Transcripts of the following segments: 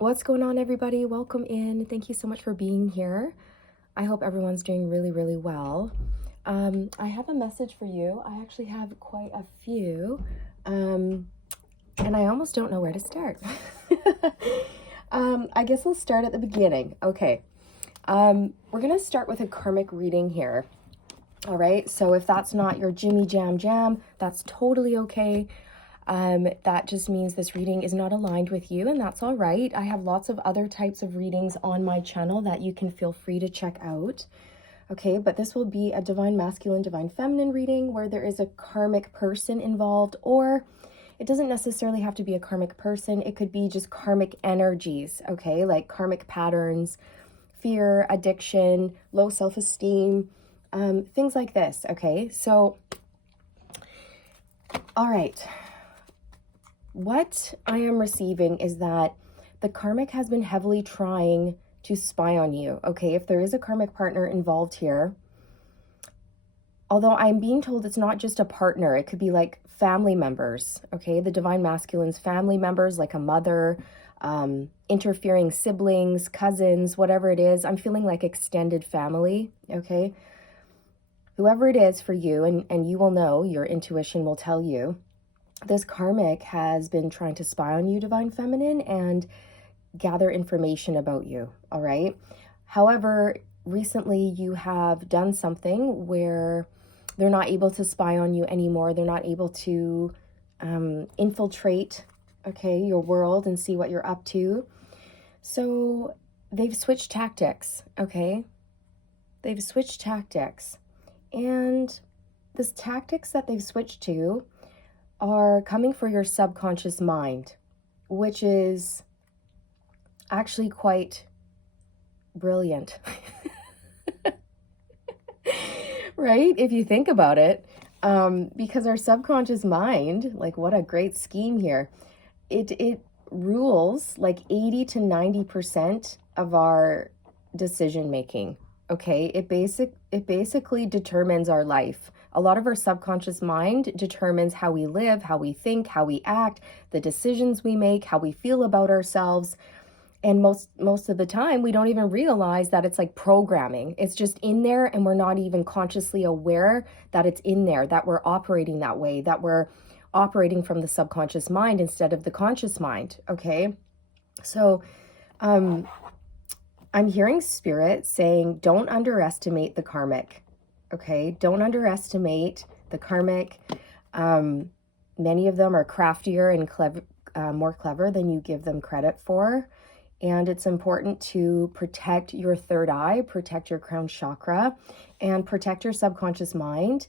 What's going on, everybody? Welcome in. Thank you so much for being here. I hope everyone's doing really, really well. I have a message for you. I actually have quite a few, and I almost don't know where to start. I guess I'll start at the beginning. Okay. We're going to start with a karmic reading here. All right. So if that's not your Jimmy Jam, that's totally okay. That just means this reading is not aligned with you, and that's all right. I have lots of other types of readings on my channel that you can feel free to check out. Okay, but this will be a divine masculine, divine feminine reading where there is a karmic person involved, or it doesn't necessarily have to be a karmic person. It could be just karmic energies, okay, like karmic patterns, fear, addiction, low self-esteem, things like this, okay? So, all right. What I am receiving is that the karmic has been heavily trying to spy on you, okay? If there is a karmic partner involved here, although I'm being told it's not just a partner, it could be like family members, okay? The divine masculine's family members, like a mother, interfering siblings, cousins, whatever it is. I'm feeling like extended family, okay? Whoever it is for you, and you will know, your intuition will tell you, this karmic has been trying to spy on you, divine feminine, and gather information about you, all right? However, recently you have done something where they're not able to spy on you anymore. They're not able to infiltrate, okay, your world and see what you're up to. So they've switched tactics, okay? They've switched tactics. And the tactics that they've switched to are coming for your subconscious mind, which is actually quite brilliant. Right? If you think about it, because our subconscious mind, like what a great scheme here, it rules like 80 to 90% of our decision making. Okay, it basically determines our life. A lot of our subconscious mind determines how we live, how we think, how we act, the decisions we make, how we feel about ourselves. And most of the time, we don't even realize that it's like programming. It's just in there, and we're not even consciously aware that it's in there, that we're operating that way, that we're operating from the subconscious mind instead of the conscious mind, okay? So, I'm hearing spirit saying, don't underestimate the karmic, okay? Don't underestimate the karmic. Many of them are craftier and clever, more clever than you give them credit for. And it's important to protect your third eye, protect your crown chakra, and protect your subconscious mind.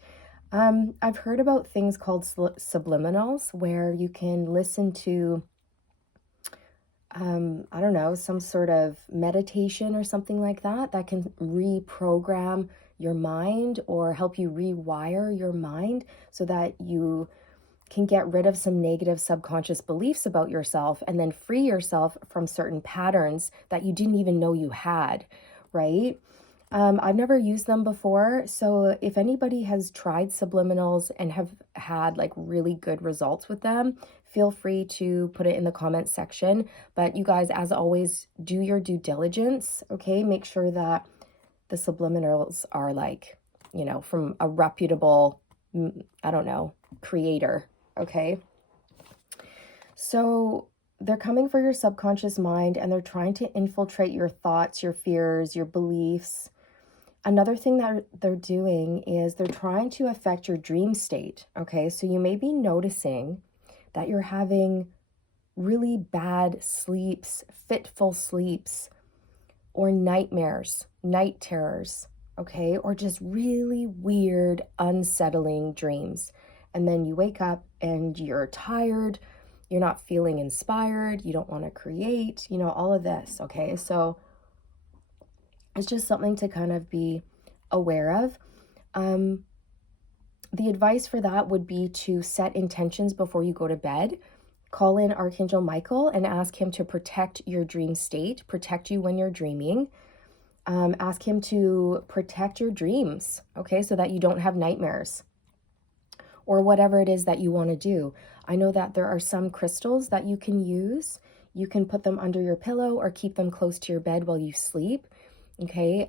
I've heard about things called subliminals, where you can listen to I don't know, some sort of meditation or something like that that can reprogram your mind or help you rewire your mind so that you can get rid of some negative subconscious beliefs about yourself and then free yourself from certain patterns that you didn't even know you had, right? I've never used them before, so if anybody has tried subliminals and have had like really good results with them, feel free to put it in the comment section. But you guys, as always, do your due diligence, okay? Make sure that the subliminals are like, you know, from a reputable, I don't know, creator, okay? So they're coming for your subconscious mind, and they're trying to infiltrate your thoughts, your fears, your beliefs. Another thing that they're doing is they're trying to affect your dream state, okay? So you may be noticing that you're having really bad sleeps, fitful sleeps, or nightmares, night terrors, okay? Or just really weird, unsettling dreams. And then you wake up and you're tired, you're not feeling inspired, you don't want to create, you know, all of this, okay? So it's just something to kind of be aware of. The advice for that would be to set intentions before you go to bed. Call in Archangel Michael and ask him to protect your dream state, protect you when you're dreaming. Ask him to protect your dreams, okay, so that you don't have nightmares or whatever it is that you want to do. I know that there are some crystals that you can use You can put them under your pillow or keep them close to your bed while you sleep. Okay,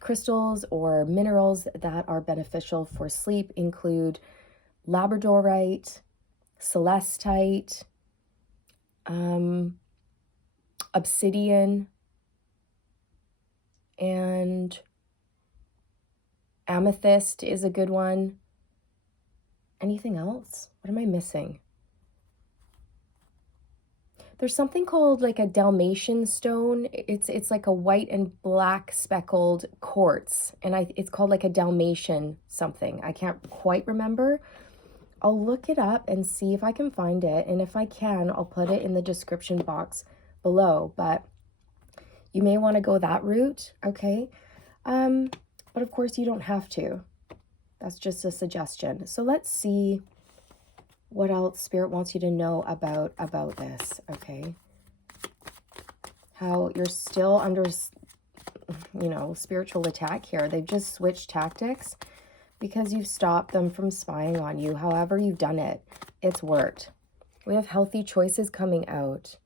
crystals or minerals that are beneficial for sleep include labradorite, celestite, obsidian, and amethyst is a good one. Anything else? What am I missing? There's something called like a Dalmatian stone. It's like a white and black speckled quartz, and it's called like a Dalmatian something. I can't quite remember. I'll look it up and see if I can find it, and if I can, I'll put it in the description box below. But you may want to go that route, okay? But of course you don't have to. That's just a suggestion. So let's see what else Spirit wants you to know about this, okay? How you're still under, spiritual attack here. They've just switched tactics because you've stopped them from spying on you. However you've done it, it's worked. We have healthy choices coming out.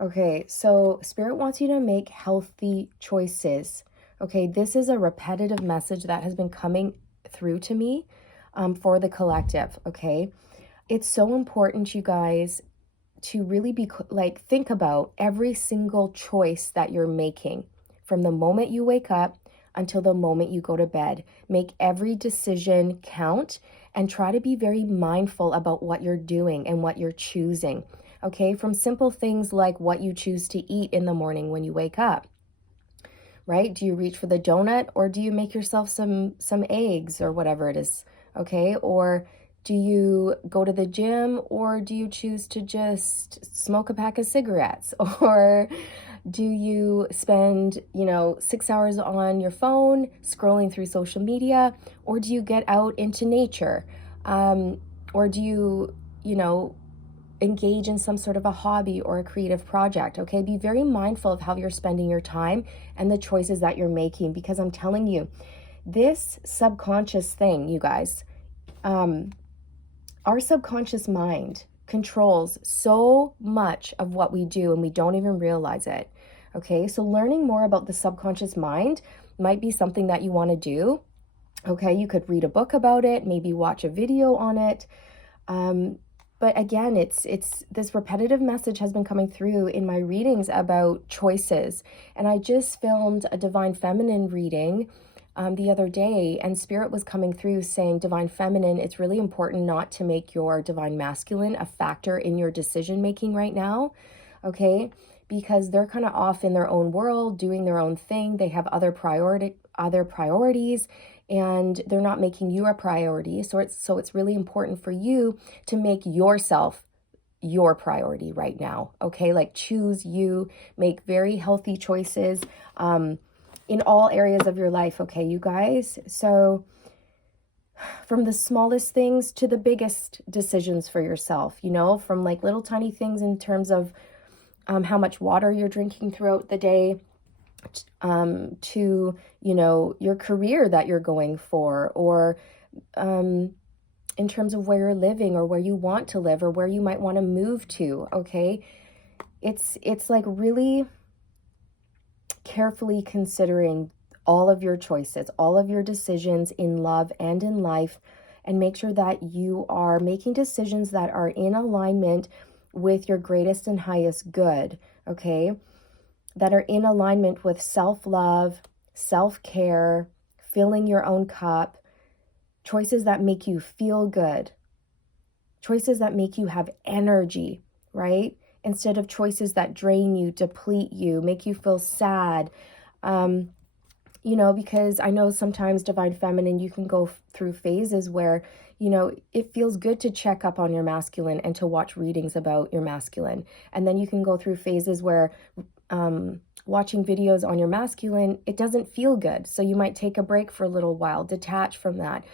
Okay, so Spirit wants you to make healthy choices. Okay, this is a repetitive message that has been coming through to me for the collective, okay? It's so important, you guys, to really be think about every single choice that you're making from the moment you wake up until the moment you go to bed. Make every decision count and try to be very mindful about what you're doing and what you're choosing, okay? From simple things like what you choose to eat in the morning when you wake up, right? Do you reach for the donut or do you make yourself some eggs or whatever it is, okay? Or do you go to the gym or do you choose to just smoke a pack of cigarettes? Or do you spend, 6 hours on your phone scrolling through social media? Or do you get out into nature? Or do you, engage in some sort of a hobby or a creative project, okay? Be very mindful of how you're spending your time and the choices that you're making, because I'm telling you, this subconscious thing, you guys, our subconscious mind controls so much of what we do and we don't even realize it, okay? So learning more about the subconscious mind might be something that you want to do, okay? You could read a book about it, maybe watch a video on it. But again, it's this repetitive message has been coming through in my readings about choices. And I just filmed a Divine Feminine reading the other day, and Spirit was coming through saying, Divine Feminine, it's really important not to make your Divine Masculine a factor in your decision making right now, okay? Because they're kind of off in their own world, doing their own thing. They have other priorities, and they're not making you a priority. So it's really important for you to make yourself your priority right now, okay? Like choose you, make very healthy choices in all areas of your life, okay, you guys? So from the smallest things to the biggest decisions for yourself, from like little tiny things in terms of how much water you're drinking throughout the day, to, your career that you're going for, or in terms of where you're living or where you want to live or where you might want to move to, okay? It's like really carefully considering all of your choices, all of your decisions in love and in life, and make sure that you are making decisions that are in alignment with your greatest and highest good, okay? That are in alignment with self-love, self-care, filling your own cup, choices that make you feel good, choices that make you have energy, right? Instead of choices that drain you, deplete you, make you feel sad. Because I know sometimes Divine Feminine, you can go through phases where, it feels good to check up on your masculine and to watch readings about your masculine. And then you can go through phases where watching videos on your masculine, it doesn't feel good. So you might take a break for a little while, detach from that,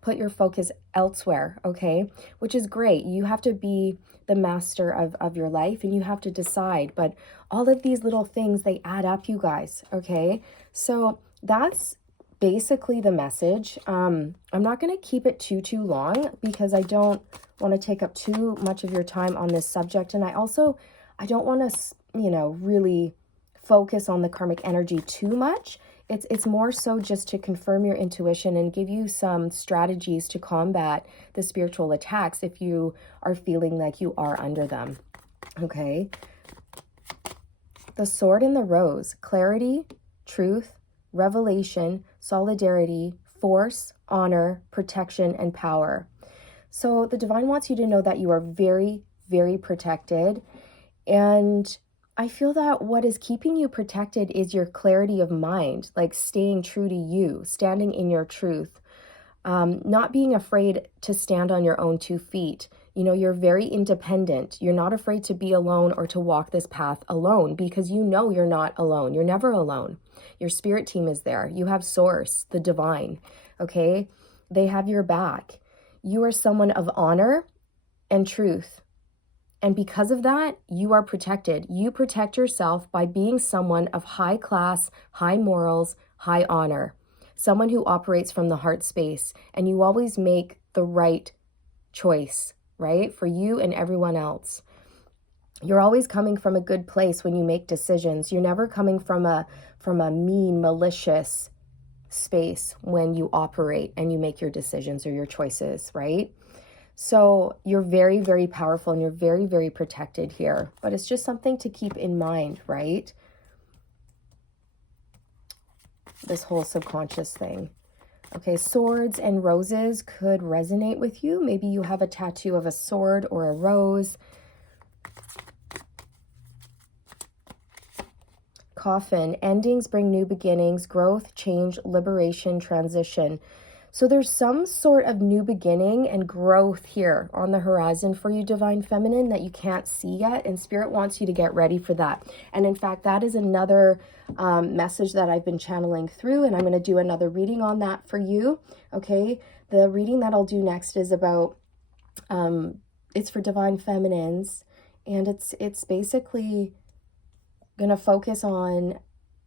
put your focus elsewhere, okay? Which is great. You have to be the master of your life and you have to decide. But all of these little things, they add up, you guys, okay? So that's basically the message. I'm not going to keep it too long because I don't want to take up too much of your time on this subject. And I don't want to, really focus on the karmic energy too much. It's more so just to confirm your intuition and give you some strategies to combat the spiritual attacks if you are feeling like you are under them. Okay. The Sword and the Rose: clarity, truth, revelation, solidarity, force, honor, protection, and power. So the divine wants you to know that you are very, very protected. And I feel that what is keeping you protected is your clarity of mind, like staying true to you, standing in your truth, not being afraid to stand on your own 2 feet. You're very independent. You're not afraid to be alone or to walk this path alone, because you're not alone. You're never alone. Your spirit team is there. You have Source, the divine, okay? They have your back. You are someone of honor and truth. And because of that, you are protected. You protect yourself by being someone of high class, high morals, high honor, someone who operates from the heart space, and you always make the right choice, right? For you and everyone else. You're always coming from a good place when you make decisions. You're never coming from a mean, malicious space when you operate and you make your decisions or your choices, right? So you're very, very powerful and you're very, very protected here. But it's just something to keep in mind, right? This whole subconscious thing. Okay, swords and roses could resonate with you. Maybe you have a tattoo of a sword or a rose. Coffin: endings bring new beginnings, growth, change, liberation, transition. So there's some sort of new beginning and growth here on the horizon for you, Divine Feminine, that you can't see yet. And Spirit wants you to get ready for that. And in fact, that is another message that I've been channeling through. And I'm going to do another reading on that for you. Okay. The reading that I'll do next is about, it's for Divine Feminines. And it's basically going to focus on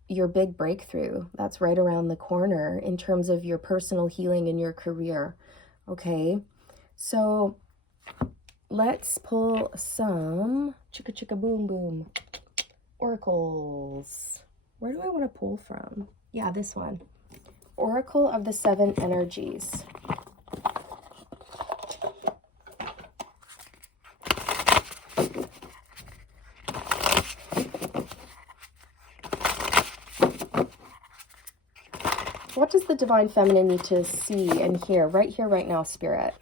your big breakthrough that's right around the corner in terms of your personal healing and your career. Okay, so let's pull some chicka chicka boom boom oracles. Where do I want to pull from? Yeah, this one. Oracle of the 7 energies. What does the Divine Feminine need to see and hear right here, right now, Spirit?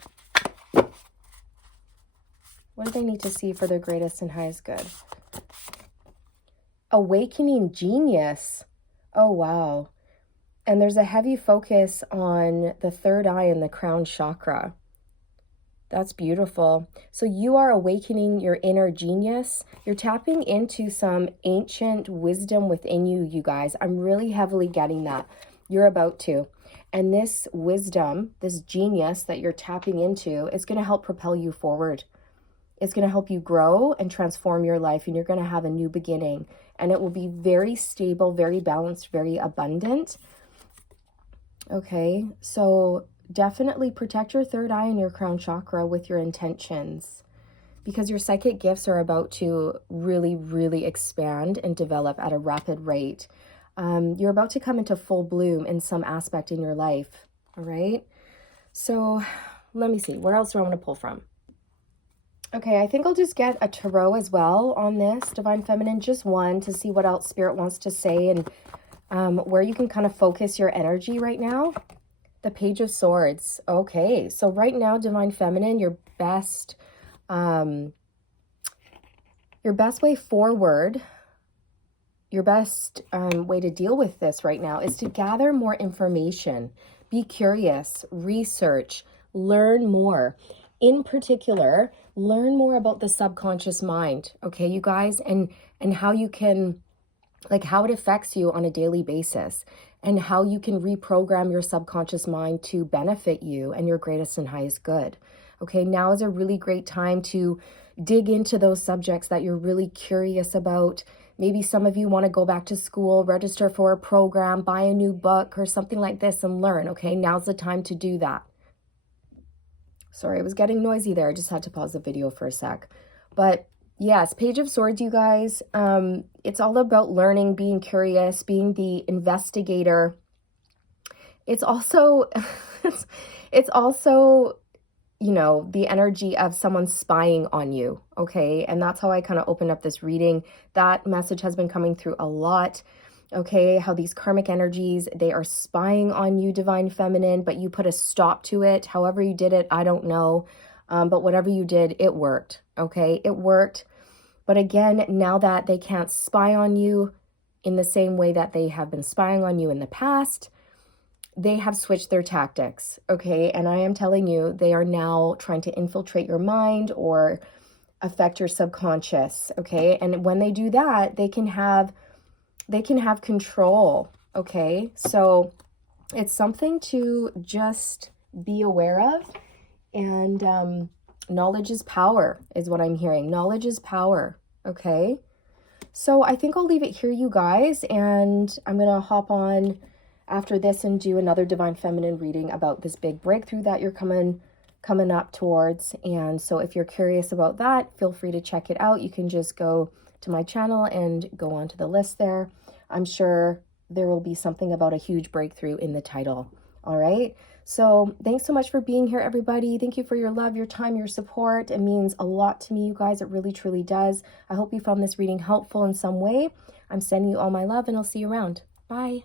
What do they need to see for their greatest and highest good? Awakening genius. Oh, wow. And there's a heavy focus on the 3rd eye and the crown chakra. That's beautiful. So you are awakening your inner genius. You're tapping into some ancient wisdom within you, you guys. I'm really heavily getting that. You're about to. And this wisdom, this genius that you're tapping into, is going to help propel you forward. It's going to help you grow and transform your life, and you're going to have a new beginning. And it will be very stable, very balanced, very abundant. Okay, so definitely protect your 3rd eye and your crown chakra with your intentions, because your psychic gifts are about to really, really expand and develop at a rapid rate. You're about to come into full bloom in some aspect in your life. All right. So let me see. Where else do I want to pull from? Okay, I think I'll just get a tarot as well on this, Divine Feminine, just one, to see what else Spirit wants to say and where you can kind of focus your energy right now. The Page of Swords. Okay, so right now, Divine Feminine, your best way forward, your best way to deal with this right now is to gather more information. Be curious, research, learn more. In particular, learn more about the subconscious mind, okay, you guys, and how you can, like, how it affects you on a daily basis, and how you can reprogram your subconscious mind to benefit you and your greatest and highest good. Okay, now is a really great time to dig into those subjects that you're really curious about. Maybe some of you want to go back to school, register for a program, buy a new book or something like this and learn, okay? Now's the time to do that. Sorry, it was getting noisy there. I just had to pause the video for a sec. But yes, Page of Swords, you guys. It's all about learning, being curious, being the investigator. It's also, it's also, you know, the energy of someone spying on you, okay? And that's how I kind of opened up this reading. That message has been coming through a lot, okay? How these karmic energies, they are spying on you, Divine Feminine, but you put a stop to it. However you did it, I don't know. But whatever you did, it worked, okay? It worked. But again, now that they can't spy on you in the same way that they have been spying on you in the past, they have switched their tactics, okay? And I am telling you, they are now trying to infiltrate your mind or affect your subconscious, okay? And when they do that, they can have control, okay? So it's something to just be aware of. And knowledge is power, is what I'm hearing. Knowledge is power, okay? So I think I'll leave it here, you guys, and I'm gonna hop on after this and do another Divine Feminine reading about this big breakthrough that you're coming up towards. And so if you're curious about that, feel free to check it out. You can just go to my channel and go onto the list there. I'm sure there will be something about a huge breakthrough in the title. All right. So thanks so much for being here, everybody. Thank you for your love, your time, your support. It means a lot to me, you guys. It really, truly does. I hope you found this reading helpful in some way. I'm sending you all my love, and I'll see you around. Bye.